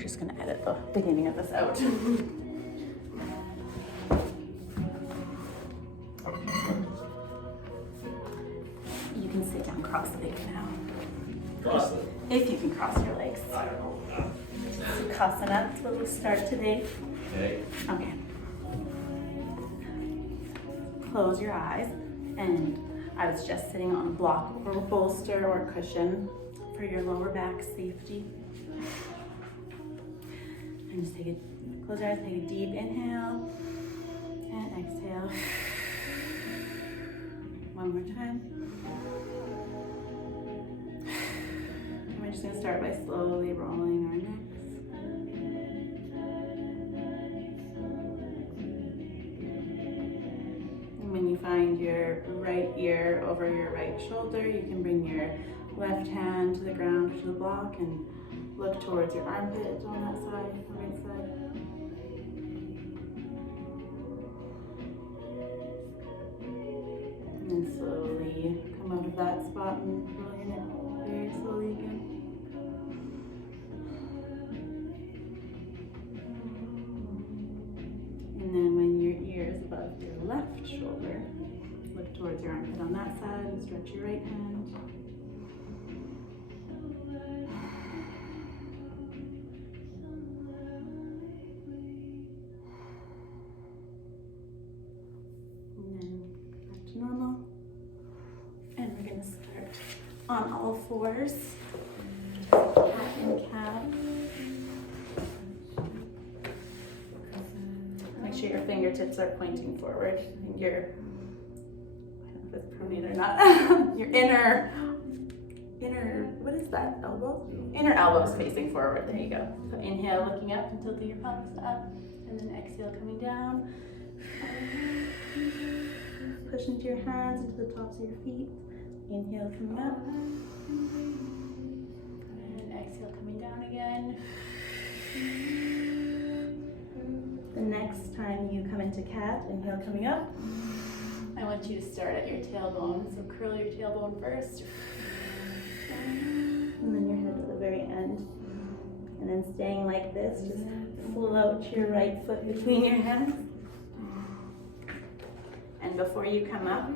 We're just gonna edit the beginning of this out. You can sit down cross-legged now. Cross-legged? If you can cross your legs. I don't know. Sukhasana, that's where we'll start today. Okay. Okay. Close your eyes, and I was just sitting on a block or a bolster or a cushion for your lower back safety. And just close your eyes, take a deep inhale and exhale. One more time. And we're just gonna start by slowly rolling our necks. When you find your right ear over your right shoulder, you can bring your left hand to the ground, to the block, and look towards your armpit on that side, the right side. And then slowly come out of that spot and roll your neck very slowly again. And then when your ear is above your left shoulder, look towards your armpit on that side and stretch your right hand. And then back to normal. And we're going to start on all fours, cat and cow. Make sure your fingertips are pointing forward and your, I don't know if it's pronate or not, your inner, what is that, elbow? Inner elbow is facing forward, there you go. So inhale, looking up and tilting your pelvis up, and then exhale, coming down. Push into your hands, into the tops of your feet. Inhale, coming up. And exhale, coming down again. The next time you come into cat, inhale, coming up. I want you to start at your tailbone. So curl your tailbone first. And then your head to the very end. And then staying like this, just float your right foot between your hands. And before you come up,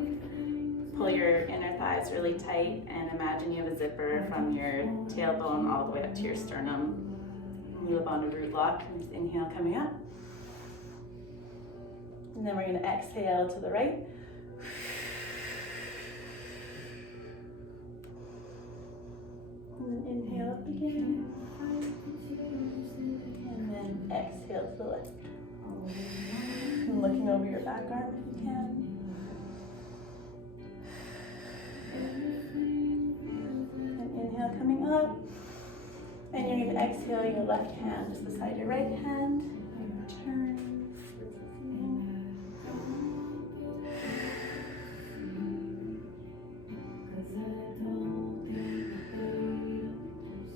pull your inner thighs really tight and imagine you have a zipper from your tailbone all the way up to your sternum. You live on a root lock. And just inhale, coming up. And then we're going to exhale to the right. And then inhale up again. And then exhale to the left. And looking over your back arm if you can. And inhale, coming up. And you're going to exhale your left hand just beside your right hand. And turn.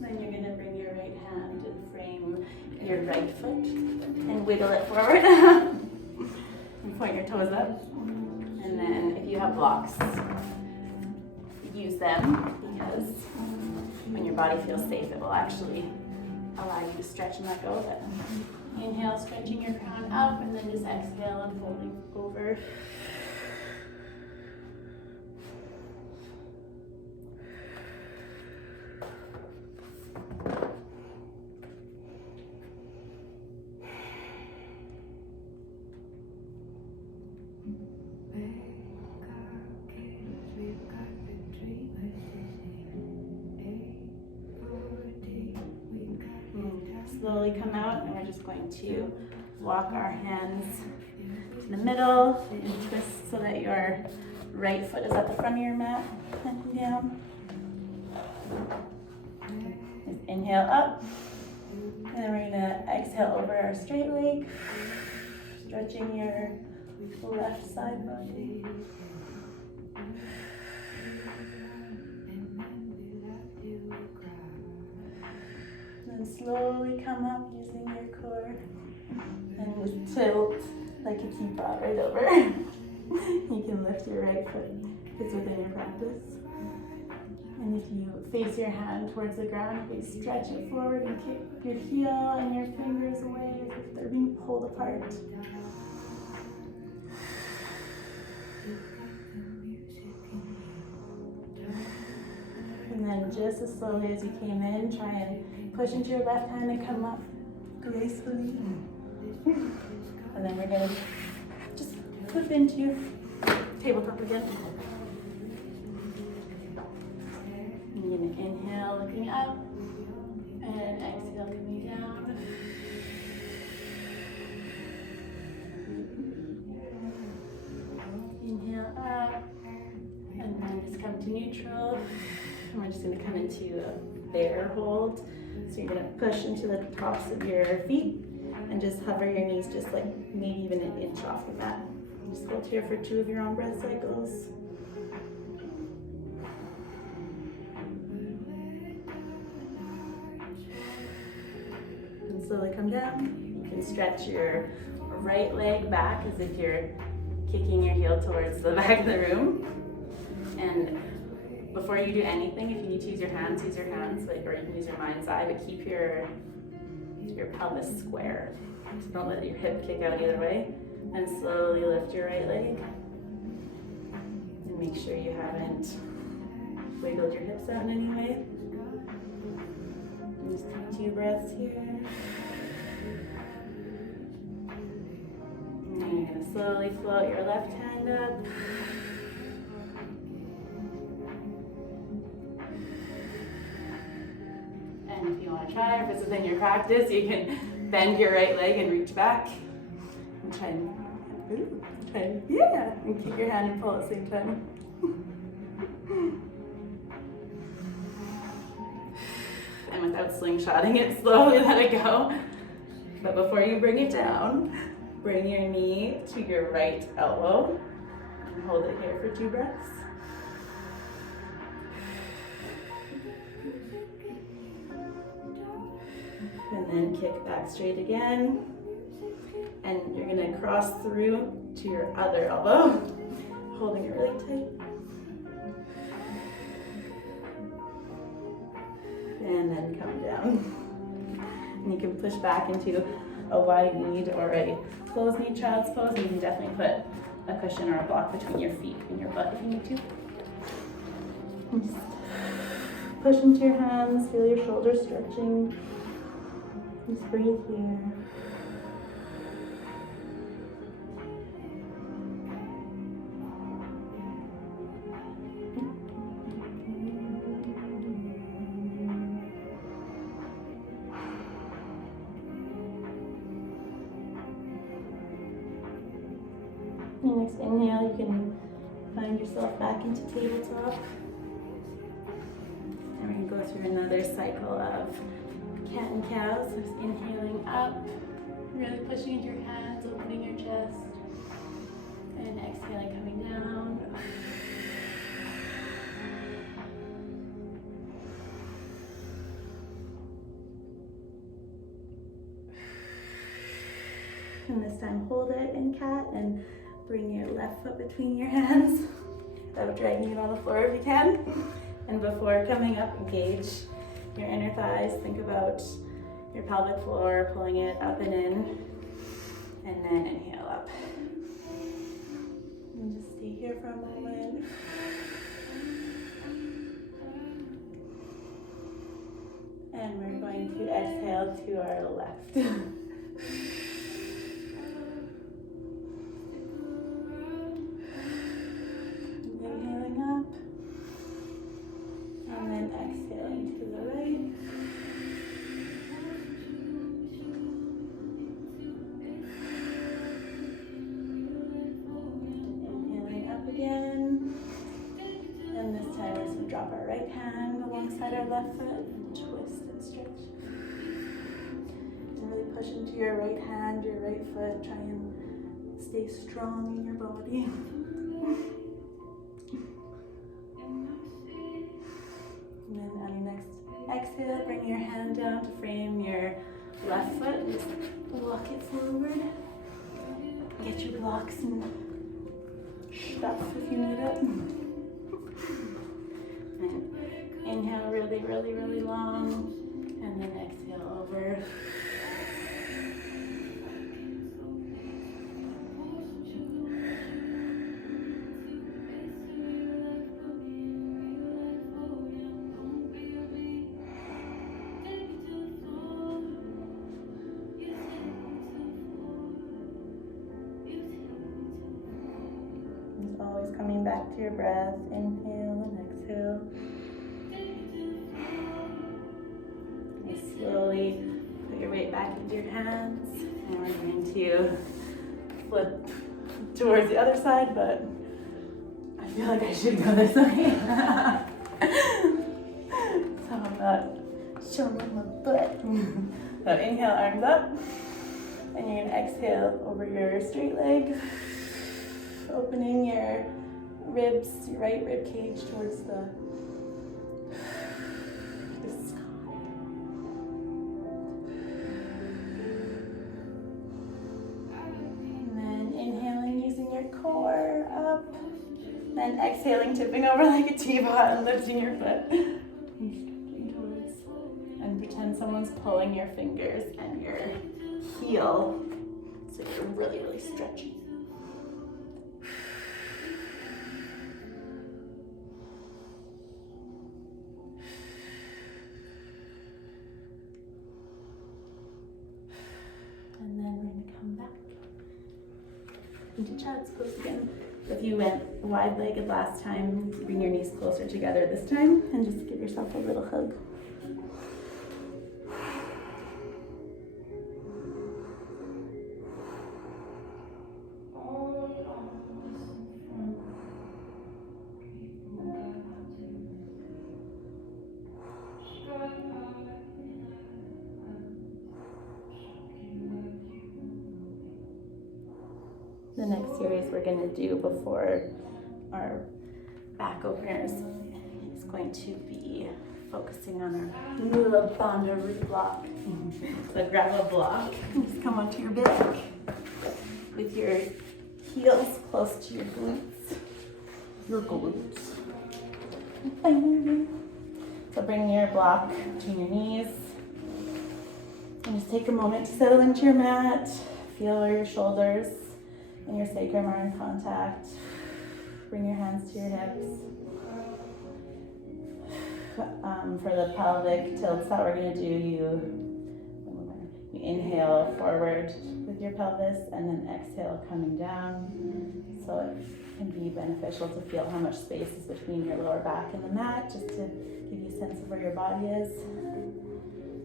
Then you're going to bring your right hand and frame your right foot and wiggle it forward. And point your toes up. And then if you have blocks, use them because when your body feels safe, it will actually allow you to stretch and let go of it. Inhale, stretching your crown up, and then just exhale and folding over. Slowly come out, and we're just going to walk our hands to the middle and twist so that your right foot is at the front of your mat, planting down. Just inhale up, and then we're going to exhale over our straight leg, stretching your left side body. And slowly come up using your core and just tilt like a teapot right over. You can lift your right foot if it's within your practice. And if you face your hand towards the ground, you stretch it forward and kick your heel and your fingers away as if they're being pulled apart. And then just as slowly as you came in, try and push into your left hand and come up gracefully. And then we're gonna just flip into tabletop again. You're gonna inhale, looking up, and exhale, coming down. Inhale up, and then just come to neutral. And we're just gonna come into a bear hold. So you're gonna push into the tops of your feet and just hover your knees just like maybe even an inch off the mat. Just hold here for 2 of your own breath cycles. And slowly come down. You can stretch your right leg back as if you're kicking your heel towards the back of the room. And before you do anything, if you need to use your hands, like, or you can use your mind's eye, but keep your pelvis square. So don't let your hip kick out either way. And slowly lift your right leg. And make sure you haven't wiggled your hips out in any way. And just take 2 breaths here. And then you're going to slowly float your left hand up. And if you want to try, or if it's within your practice, you can bend your right leg and reach back. And try and kick your hand and pull at the same time. And without slingshotting it, slowly let it go. But before you bring it down, bring your knee to your right elbow and hold it here for 2 breaths. And then kick back straight again. And you're gonna cross through to your other elbow, holding it really tight. And then come down. And you can push back into a wide kneed or a closed knee child's pose, and you can definitely put a cushion or a block between your feet and your butt if you need to. And just push into your hands, feel your shoulders stretching. Just breathe here. And next inhale, you can find yourself back into tabletop. And we're going to go through another cycle of cat and cows. So just inhaling up, really pushing into your hands, opening your chest. And exhaling, coming down. And this time hold it in cat and bring your left foot between your hands without dragging it on the floor if you can. And before coming up, engage your inner thighs. Think about your pelvic floor, pulling it up and in. And then inhale up. And just stay here for a moment. And we're going to exhale to our left. Inhaling up. And then exhaling to the right. Inhaling up again. And this time we're going to drop our right hand alongside our left foot. Twist and stretch. And really push into your right hand, your right foot. Try and stay strong in your body. And then on your next exhale, bring your hand down to frame your left foot and just walk it forward. Get your blocks and stuff if you need it. And inhale really, really, really long, and then exhale over. Just always coming back to your breath. Inhale and exhale. And slowly put your weight back into your hands. And we're going to flip towards the other side, but I feel like I should go this way. So I'm not showing my butt. So inhale, arms up. And you're gonna exhale over your straight leg, opening your ribs, your right rib cage towards the sky. And then inhaling, using your core up. Then exhaling, tipping over like a teapot and lifting your foot. And stretching towards. And pretend someone's pulling your fingers and your heel. So you're really, really stretchy. And then we're going to come back into child's pose again. If you went wide-legged last time, bring your knees closer together this time and just give yourself a little hug. The next series we're going to do before our back openers is going to be focusing on our Mula Bandha root block. So grab a block and just come onto your back with your heels close to your glutes. Your glutes. So bring your block between your knees and just take a moment to settle into your mat. Feel where your shoulders and your sacrum are in contact. Bring your hands to your hips. For the pelvic tilts that we're going to do, you inhale forward with your pelvis and then exhale coming down. So it can be beneficial to feel how much space is between your lower back and the mat, just to give you a sense of where your body is.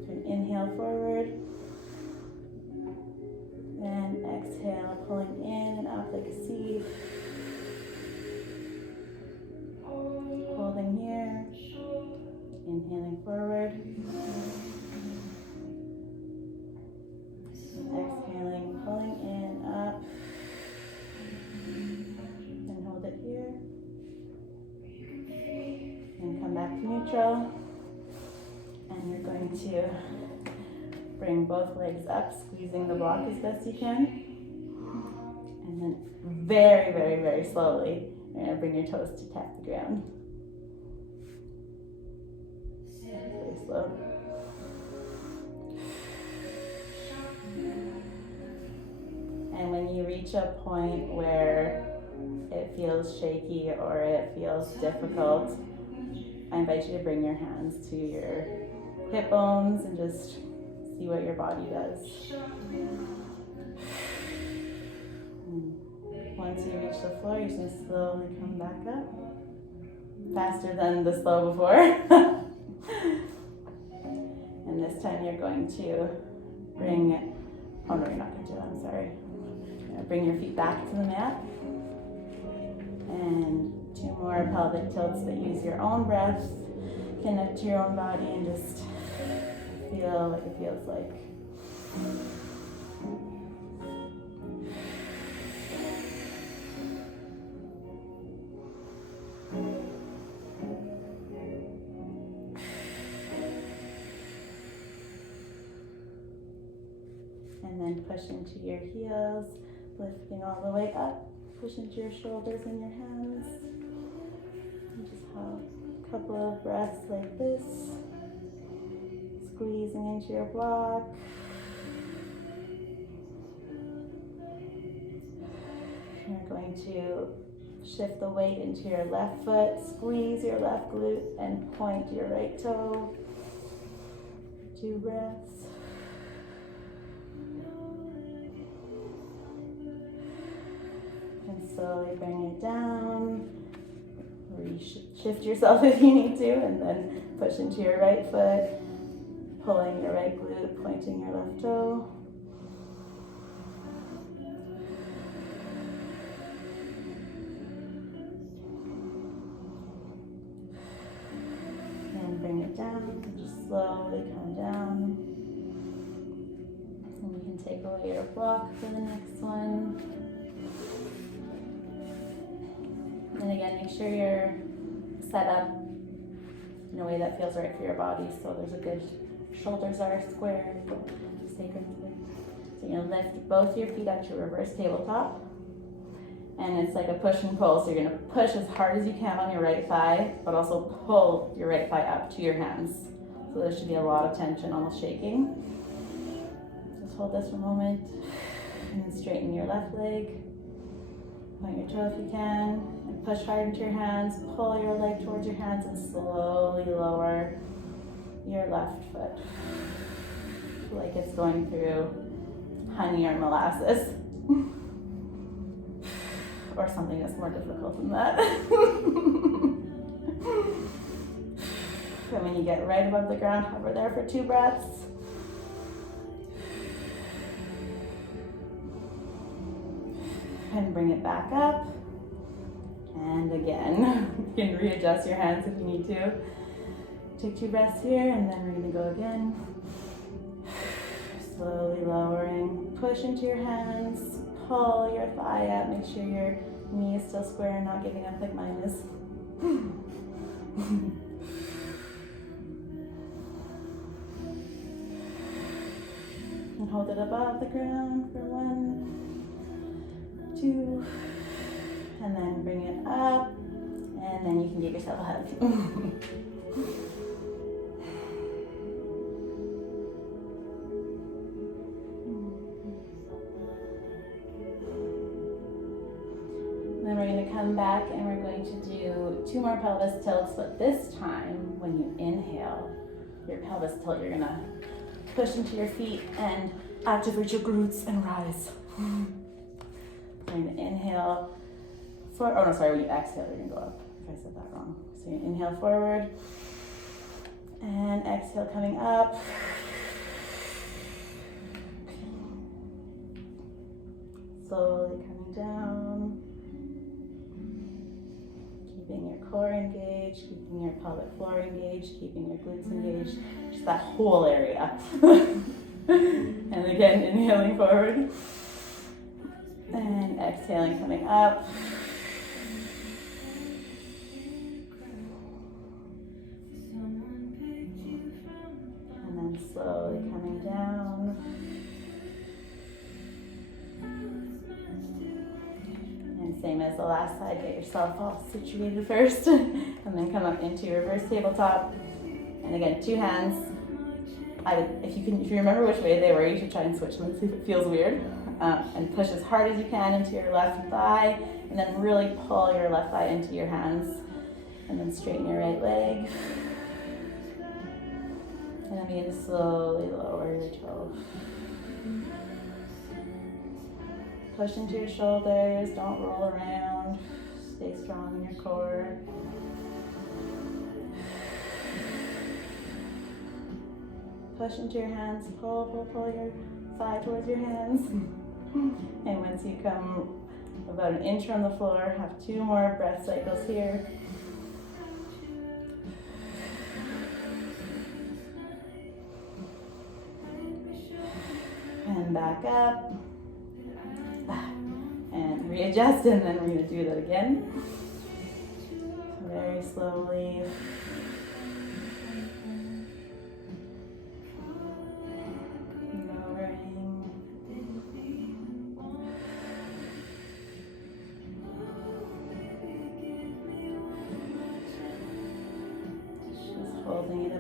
So inhale forward. And exhale, pulling in and up like a C. Holding here. Inhaling forward. Exhaling, pulling in, up. And hold it here. And come back to neutral. And you're going to bring both legs up, squeezing the block as best you can. And then very, very, very slowly, you're going to bring your toes to tap the ground. Very slow. And when you reach a point where it feels shaky or it feels difficult, I invite you to bring your hands to your hip bones and just see what your body does. Once you reach the floor, you're going to slowly come back up. Faster than the slow before. And this time you're going to bring, oh no, you're not going to do that, I'm sorry. You're going to bring your feet back to the mat. And 2 more pelvic tilts, but use your own breath. Connect to your own body and just feel what it feels like. And then push into your heels, lifting all the way up. Push into your shoulders and your hands. And just Couple of breaths like this, squeezing into your block. You're going to shift the weight into your left foot, squeeze your left glute, and point your right toe. 2 breaths. And slowly bring it down. Shift yourself if you need to, and then push into your right foot, pulling your right glute, pointing your left toe. And bring it down, just slowly come down. And you can take away your block for the next one. And again, make sure you're set up in a way that feels right for your body. So there's a good, shoulders are square, sacrum square. So you're gonna lift both your feet up to reverse tabletop. And it's like a push and pull. So you're gonna push as hard as you can on your right thigh, but also pull your right thigh up to your hands. So there should be a lot of tension, almost shaking. Just hold this for a moment. And then straighten your left leg. Point your toe if you can, and push hard into your hands, pull your leg towards your hands, and slowly lower your left foot. Like it's going through honey or molasses. Or something that's more difficult than that. And when you get right above the ground, hover there for 2 breaths. And bring it back up. And again, you can readjust your hands if you need to. Take 2 breaths here, and then we're gonna go again. Slowly lowering, push into your hands, pull your thigh up, make sure your knee is still square and not giving up like mine is. And hold it above the ground for 1, 2, and then bring it up, and then you can give yourself a hug. Then we're going to come back and we're going to do 2 more pelvis tilts, but this time when you inhale your pelvis tilt, you're going to push into your feet and activate your glutes and rise. You're going to inhale when you exhale, you're going to go up. If I said that wrong. So you inhale forward and exhale coming up. Slowly coming down. Keeping your core engaged, keeping your pelvic floor engaged, keeping your glutes engaged, just that whole area. And again, inhaling forward. And exhaling, coming up. And then slowly coming down. And same as the last side, get yourself all situated first. And then come up into reverse tabletop. And again, 2 hands. If you remember which way they were, you should try and switch them and see if it feels weird. And push as hard as you can into your left thigh, and then really pull your left thigh into your hands, and then straighten your right leg. And then begin to slowly lower your toe. Push into your shoulders, don't roll around. Stay strong in your core. Push into your hands, pull your thigh towards your hands. And once you come about 1 inch from the floor, have 2 more breath cycles here. And back up. And readjust, and then we're going to do that again. Very slowly.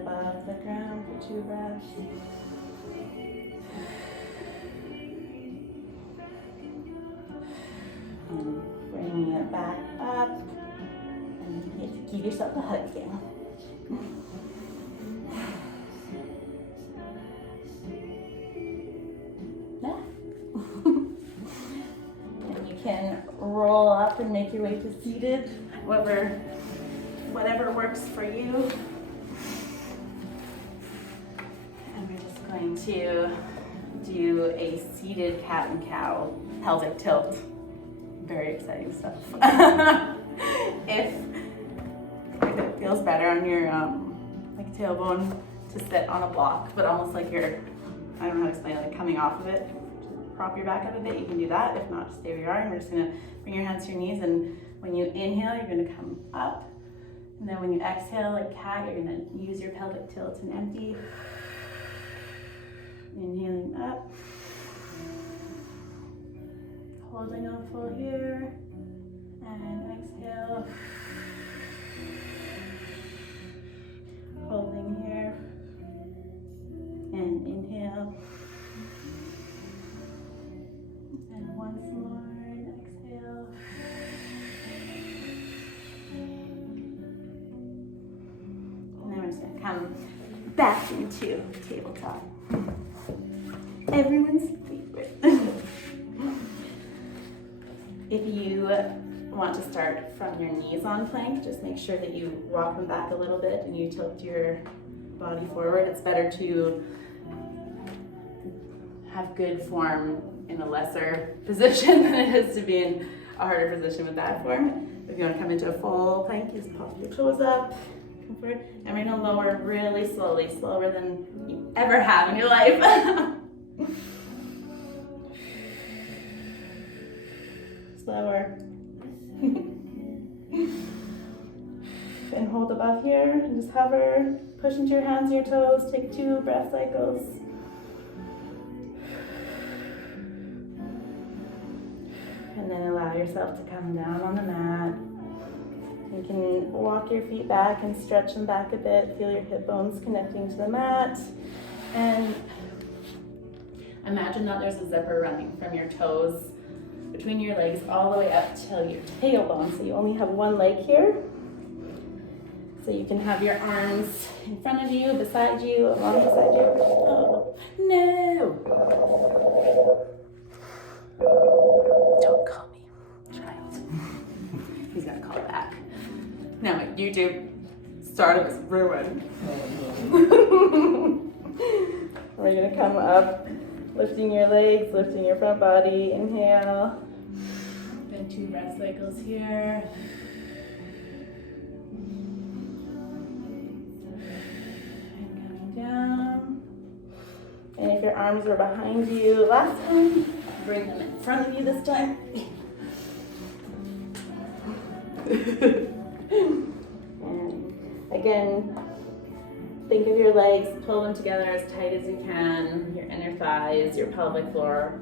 above the ground for 2 breaths. And bringing it back up. And you get to give yourself a hug again. Yeah. And you can roll up and make your way to seated, whatever works for you. And we're just going to do a seated cat and cow pelvic tilt. Very exciting stuff. If it feels better on your like tailbone to sit on a block, but almost like you're, I don't know how to explain it, like coming off of it, prop your back up a bit, you can do that. If not, just stay where you are. And we're just gonna bring your hands to your knees, and when you inhale, you're gonna come up. And then when you exhale like cat, you're gonna use your pelvic tilt and empty. Inhaling up. Holding on full here. And exhale. Holding here. And inhale. And once more, and exhale. And then we're just gonna come back into tabletop. Everyone's favorite. If you want to start from your knees on plank, just make sure that you rock them back a little bit and you tilt your body forward. It's better to have good form in a lesser position than it is to be in a harder position with that form. If you want to come into a full plank, just pop your toes up, come forward, and we're gonna lower really slowly, slower than you ever have in your life. Slower. And hold above here and just hover, push into your hands and your toes, take 2 breath cycles. And then allow yourself to come down on the mat. You can walk your feet back and stretch them back a bit, feel your hip bones connecting to the mat. And imagine that there's a zipper running from your toes between your legs all the way up till your tailbone. So you only have one leg here. So you can have your arms in front of you, beside you, along beside you. Oh, no! Don't call me, child. He's gonna call back. Now my YouTube startup is ruined. We're gonna come up, lifting your legs, lifting your front body. Inhale. Then 2 breath cycles here. And coming down. And if your arms are behind you last time, bring them in front of you this time. And again, think of your legs, pull them together as tight as you can, your inner thighs, your pelvic floor,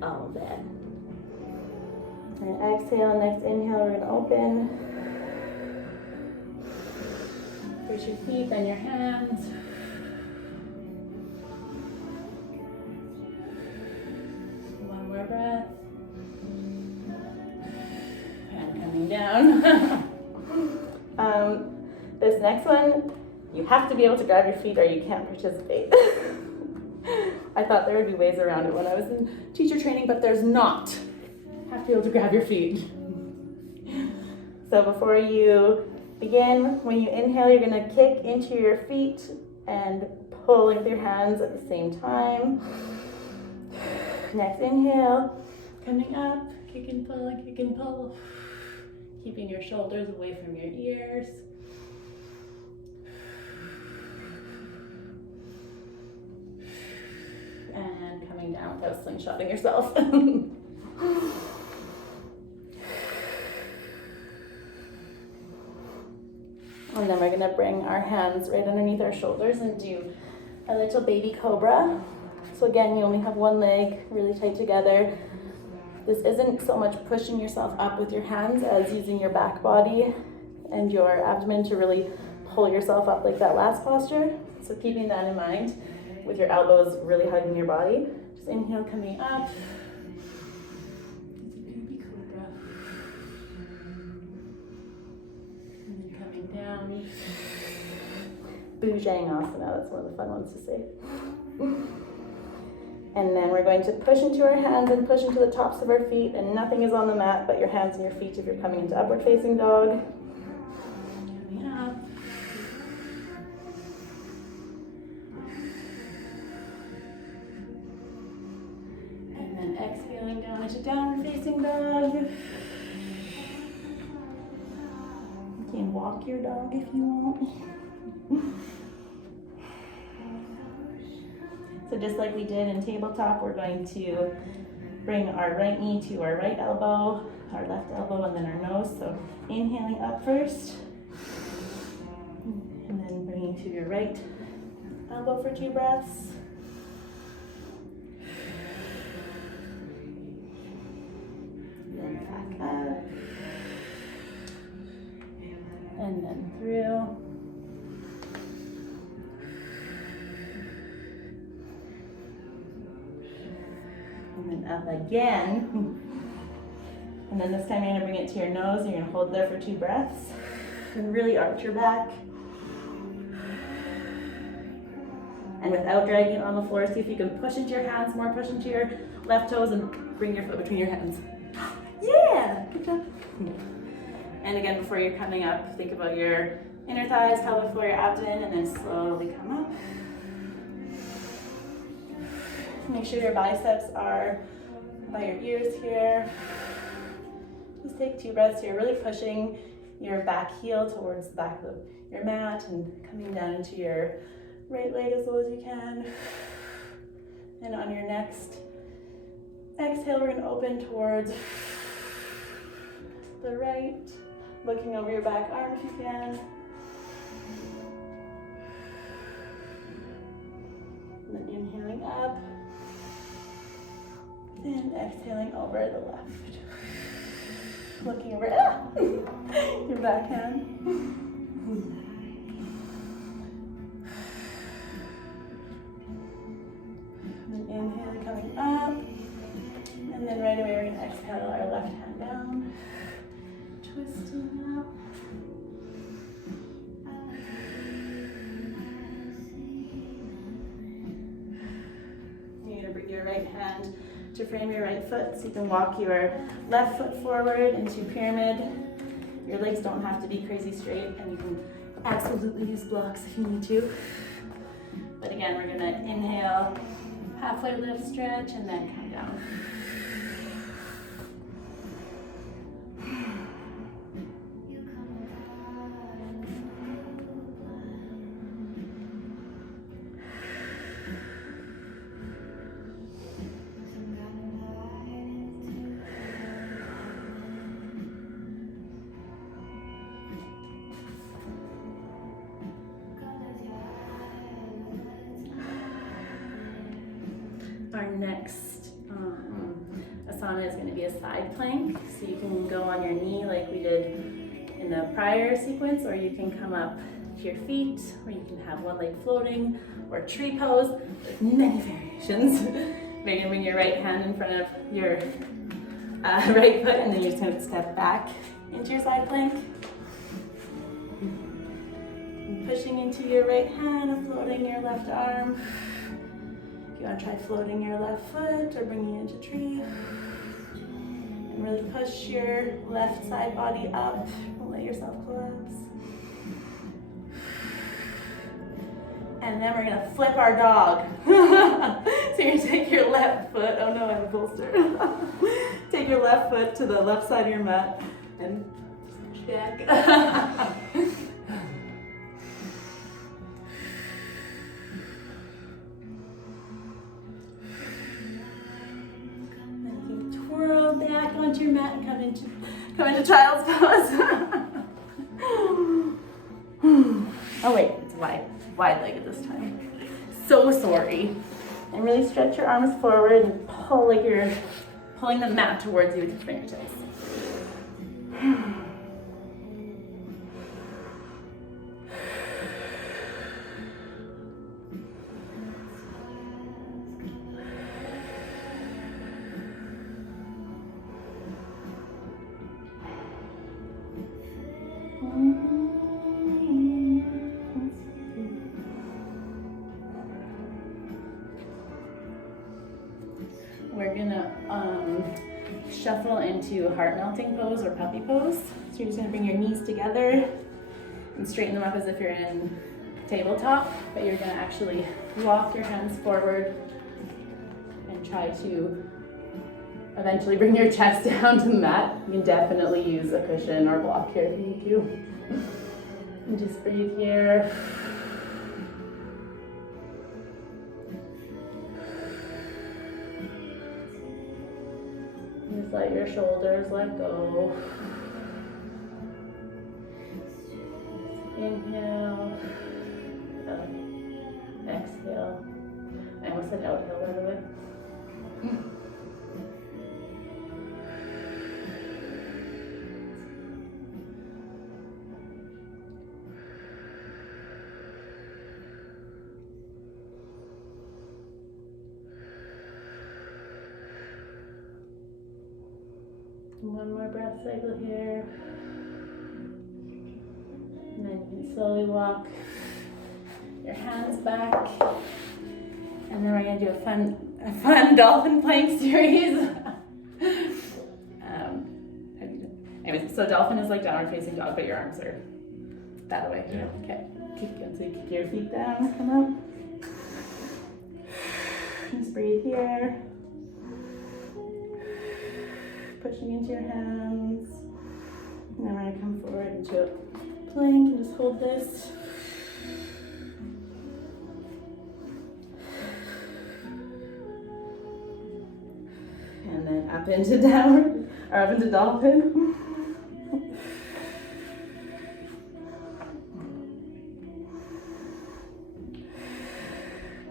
all of that. And exhale, next inhale, we're gonna open. Push your feet, then your hands. One more breath. And coming down. This next one, you have to be able to grab your feet or you can't participate. I thought there would be ways around it when I was in teacher training, but there's not. You have to be able to grab your feet. So before you begin, when you inhale, you're gonna kick into your feet and pull with your hands at the same time. Next inhale, coming up, kick and pull, kick and pull. Keeping your shoulders away from your ears. And coming down without slingshotting yourself. And then we're gonna bring our hands right underneath our shoulders and do a little baby cobra. So again, you only have one leg really tight together. This isn't so much pushing yourself up with your hands as using your back body and your abdomen to really pull yourself up like that last posture. So keeping that in mind with your elbows really hugging your body. Just inhale, coming up. Baby cobra. And then coming down. Bhujangasana, that's one of the fun ones to say. And then we're going to push into our hands and push into the tops of our feet, and nothing is on the mat but your hands and your feet if you're coming into upward facing dog. Coming up. And then exhaling down into downward facing dog. You can walk your dog if you want. So just like we did in tabletop, we're going to bring our right knee to our right elbow, our left elbow, and then our nose. So inhaling up first, and then bringing to your right elbow for 2 breaths. Then back up, and then through. And then up again. And then this time you're gonna bring it to your nose. You're gonna hold there for 2 breaths. And really arch your back. And without dragging it on the floor, see if you can push into your hands more, push into your left toes and bring your foot between your hands. Yeah, good job. And again, before you're coming up, think about your inner thighs, pelvic floor, your abdomen, and then slowly come up. Make sure your biceps are by your ears here. Just take 2 breaths here, really pushing your back heel towards the back of your mat and coming down into your right leg as low as you can. And on your next exhale, we're going to open towards the right, looking over your back arm if you can. And then inhaling up. And exhaling over the left. Looking over your backhand. And inhaling, coming up. And then right away we're going to exhale our left hand down. Twisting up. You're going to bring your right hand to frame your right foot, so you can walk your left foot forward into pyramid. Your legs don't have to be crazy straight, and you can absolutely use blocks if you need to. But again, we're gonna inhale, halfway lift, stretch, and then come down. Our next asana is going to be a side plank. So you can go on your knee like we did in the prior sequence, or you can come up to your feet, or you can have one leg floating, or tree pose. There's many variations. You're going to bring your right hand in front of your right foot, and then you're just going to step back into your side plank. And pushing into your right hand and floating your left arm. You want to try floating your left foot or bringing it into tree. And really push your left side body up. Don't let yourself collapse. And then we're going to flip our dog. So you're going to take your left foot. Oh no, I have a bolster. Take your left foot to the left side of your mat and back. Twirl back onto your mat and come into child's pose. Oh wait, it's wide-legged this time. So sorry. And really stretch your arms forward and pull like you're pulling the mat towards you with your fingertips. we're gonna shuffle into heart melting pose or puppy pose. So you're just gonna bring your knees together and straighten them up as if you're in tabletop, but you're gonna actually walk your hands forward and try to eventually bring your chest down to the mat. You can definitely use a cushion or block here if you need to. And just breathe here. Just let your shoulders let go. Inhale. Exhale. I almost said outhale, by the way. One more breath cycle here. And then you can slowly walk your hands back. And then we're gonna do a fun dolphin plank series. Anyways, so dolphin is like downward facing dog, but your arms are that way. Yeah. Okay. Keep going. So you kick your feet down, come up. Just breathe here. Pushing into your hands. And then we're gonna come forward into a plank and just hold this. And then up into downward, or up into dolphin.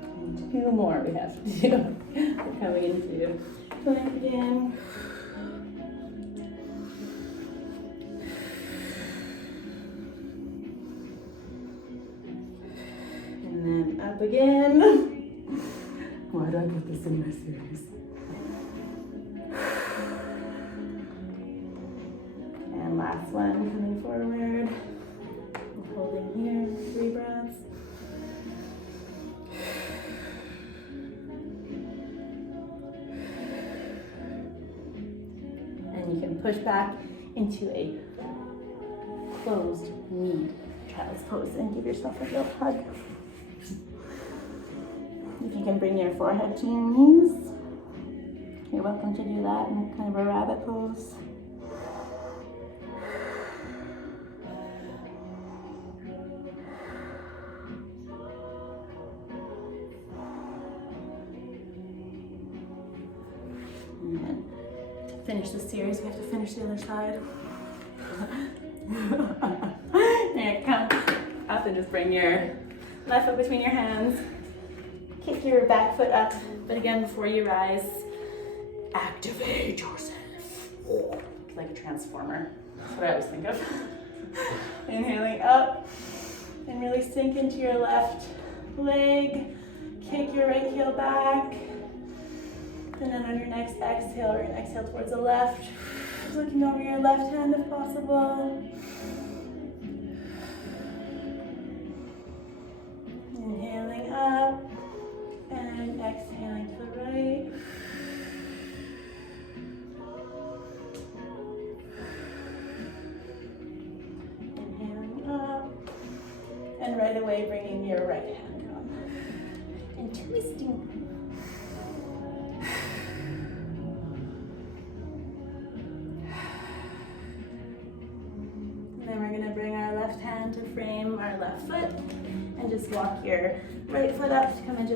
And 2 more we have to do. We're coming into plank again. And then up again. Why did I put this in my series? And last one, coming forward. Holding here, 3 breaths. And you can push back into a closed knee child's pose and give yourself a little hug. If you can bring your forehead to your knees, you're welcome to do that in kind of a rabbit pose. And then to finish the series, we have to finish the other side. And come up and just bring your left foot between your hands. Kick your back foot up, but again, before you rise, activate yourself. Like a transformer. That's what I always think of. Inhaling up, and really sink into your left leg. Kick your right heel back. And then on your next exhale, we're gonna exhale towards the left. Looking over your left hand if possible. Inhaling up. And exhaling to the right. Inhaling up. And right away bringing your right hand up. And twisting. And then we're going to bring our left hand to frame our left foot. And just walk your right foot up to come into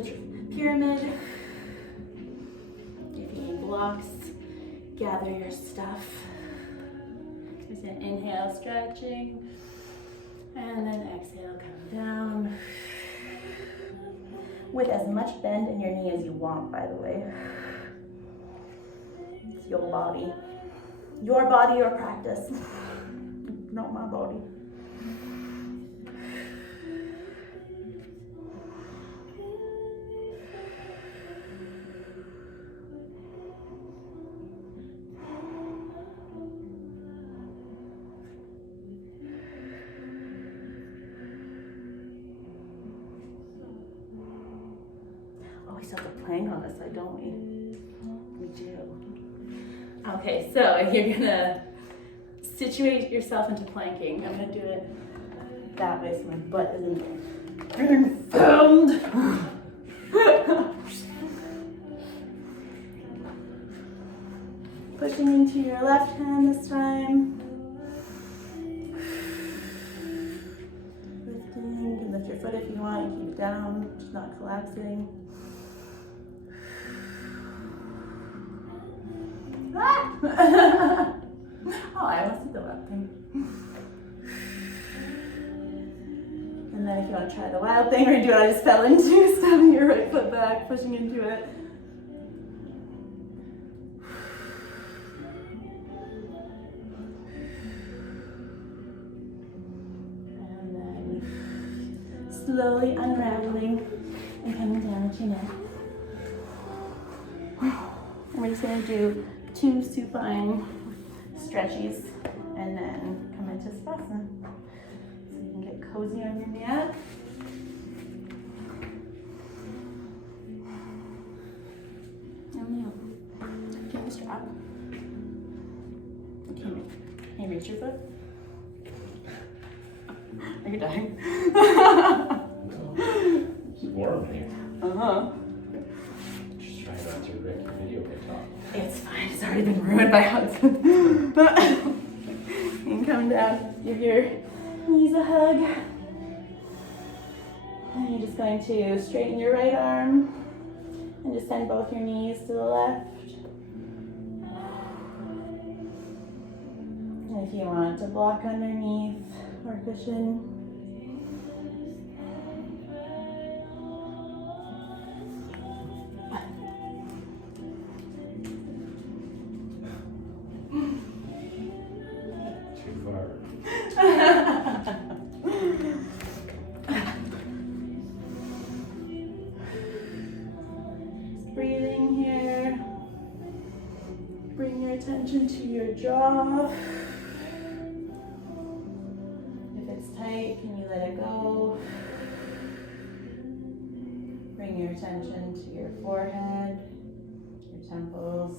pyramid. If you need blocks, gather your stuff. Just an inhale, stretching, and then exhale, come down. With as much bend in your knee as you want, by the way. It's your body. Your body, your practice. Not my body. Oh, we still have the plank on this side, don't we? We Okay, so you're gonna situate yourself into planking. I'm gonna do it that way so my butt isn't getting filmed. Pushing into your left hand this time. Lifting, you can lift your foot if you want, you keep it down, just not collapsing. Ah! Oh, I almost did the left thing. And then if you want to try the wild thing or do what I just fell into, stepping your right foot back, pushing into it. And then slowly unraveling and coming down at your neck. And we're just going to do 2 supine stretchies and then come into Savasana. So you can get cozy on your mat. Can you strap? Can you reach your foot? Are you dying? It's warm here. Uh-huh. Just trying not to wreck your video get off. It's fine, it's already been ruined by Hudson. You can come down, give your knees a hug. And you're just going to straighten your right arm and just send both your knees to the left. And if you want to block underneath or cushion. Too far. Just breathing here. Bring your attention to your jaw. If it's tight, can you let it go? Bring your attention to your forehead, your temples.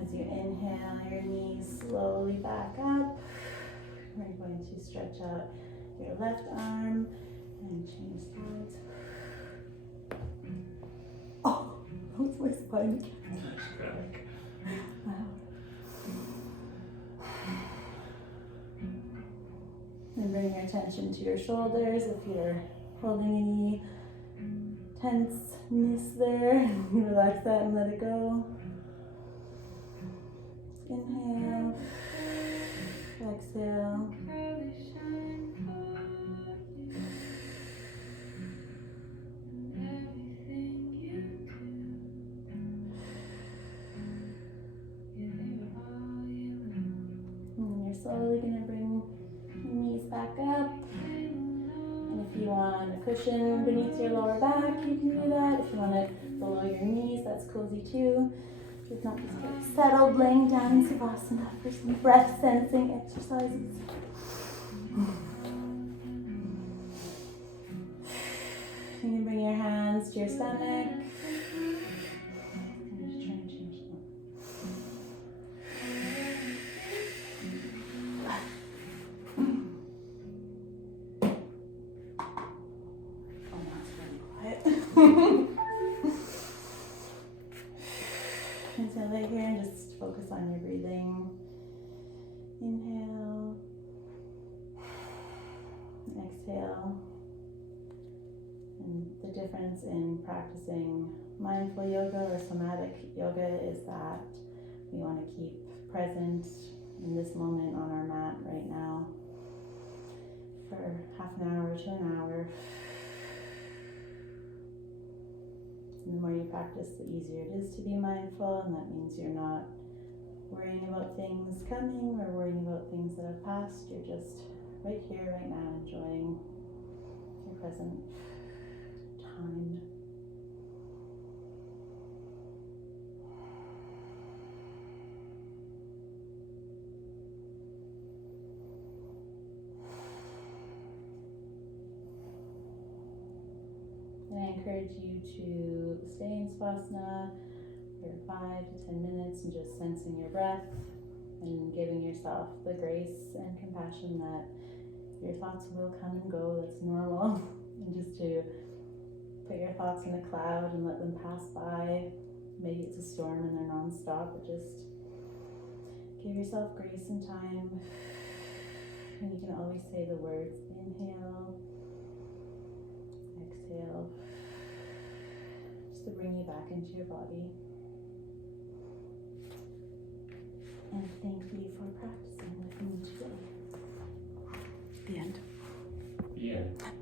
As you inhale, your knees slowly back up. We're going to stretch out your left arm and change sides. Oh, that was my spine again. Wow. And bring your attention to your shoulders if you're holding any tenseness there. Relax that and let it go. Inhale, exhale. And you're slowly going to bring your knees back up. And if you want a cushion beneath your lower back, you can do that. If you want it below your knees, that's cozy too. If not, just get settled laying down in Savasana for some breath sensing exercises. You can bring your hands to your stomach. And just try and change them. Oh, that's really quiet. And so lay here and just focus on your breathing. Inhale. Exhale. And the difference in practicing mindful yoga or somatic yoga is that we want to keep present in this moment on our mat right now for half an hour to an hour. And the more you practice, the easier it is to be mindful, and that means you're not worrying about things coming or worrying about things that have passed. You're just right here, right now, enjoying your present time. And I encourage you to stay in Savasana for 5 to 10 minutes and just sensing your breath and giving yourself the grace and compassion that your thoughts will come and go. That's normal. And just to put your thoughts in a cloud and let them pass by. Maybe it's a storm and they're nonstop, but just give yourself grace and time. And you can always say the words inhale, exhale, just to bring you back into your body. And thank you for practicing with me today. The end. Yeah. The end.